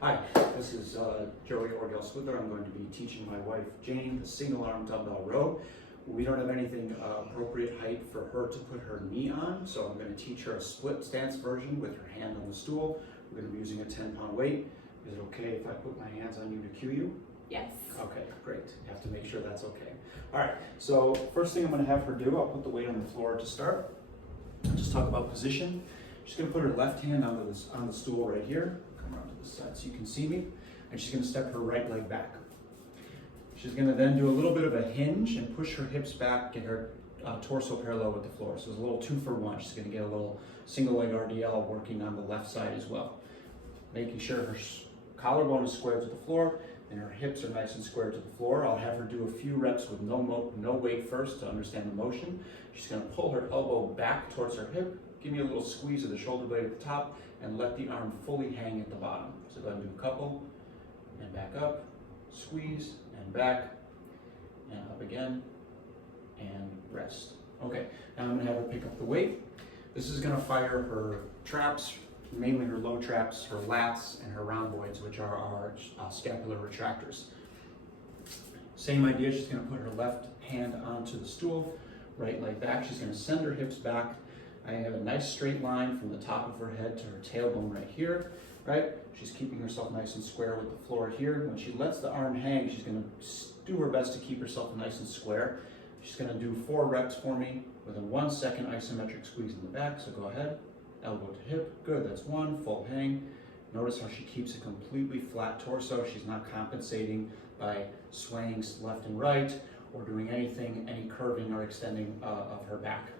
Hi, this is Joey Orgel-Swidler. I'm going to be teaching my wife Jane the single arm dumbbell row. We don't have anything appropriate height for her to put her knee on, so I'm going to teach her a split stance version with her hand on the stool. We're going to be using a 10-pound weight. Is it okay if I put my hands on you to cue you? Yes. Okay, great. You have to make sure that's okay. All right, so first thing I'm going to have her do, I'll put the weight on the floor to start. Just talk about position. She's going to put her left hand on the stool right here. Come around to the side so you can see me. And she's going to step her right leg back. She's going to then do a little bit of a hinge and push her hips back, get her torso parallel with the floor. So it's a little 2-for-1. She's going to get a little single leg RDL working on the left side as well. Making sure her collarbone is square to the floor and her hips are nice and square to the floor. I'll have her do a few reps with no weight first to understand the motion. She's going to pull her elbow back towards her hip, give me a little squeeze of the shoulder blade at the top, and let the arm fully hang at the bottom. So go ahead and do a couple, and back up, squeeze, and back, and up again, and rest. Okay, now I'm going to have her pick up the weight. This is going to fire her traps, mainly her low traps, her lats, and her rhomboids, which are our scapular retractors. Same idea, she's going to put her left hand onto the stool, right leg back. She's going to send her hips back. I have a nice straight line from the top of her head to her tailbone right here, right? She's keeping herself nice and square with the floor here. When she lets the arm hang, she's going to do her best to keep herself nice and square. She's going to do 4 reps for me with a 1-second isometric squeeze in the back, so go ahead. Elbow to hip, good, that's 1, full hang. Notice how she keeps a completely flat torso. She's not compensating by swaying left and right or doing anything, any curving or extending of her back.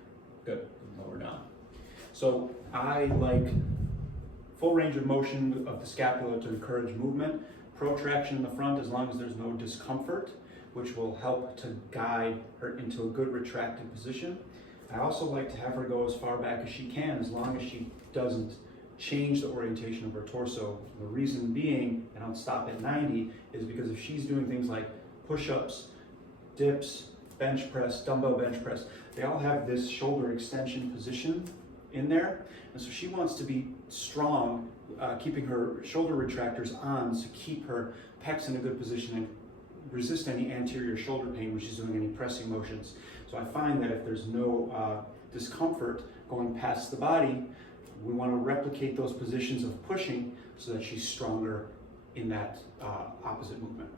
Good, lower down. So I like full range of motion of the scapula to encourage movement, protraction in the front as long as there's no discomfort, which will help to guide her into a good retracted position. I also like to have her go as far back as she can, as long as she doesn't change the orientation of her torso. The reason being, and I'll stop at 90, is because if she's doing things like push-ups, dips, bench press, dumbbell bench press, they all have this shoulder extension position in there. And so she wants to be strong, keeping her shoulder retractors on to keep her pecs in a good position and resist any anterior shoulder pain when she's doing any pressing motions. So I find that if there's no discomfort going past the body, we want to replicate those positions of pushing so that she's stronger in that opposite movement.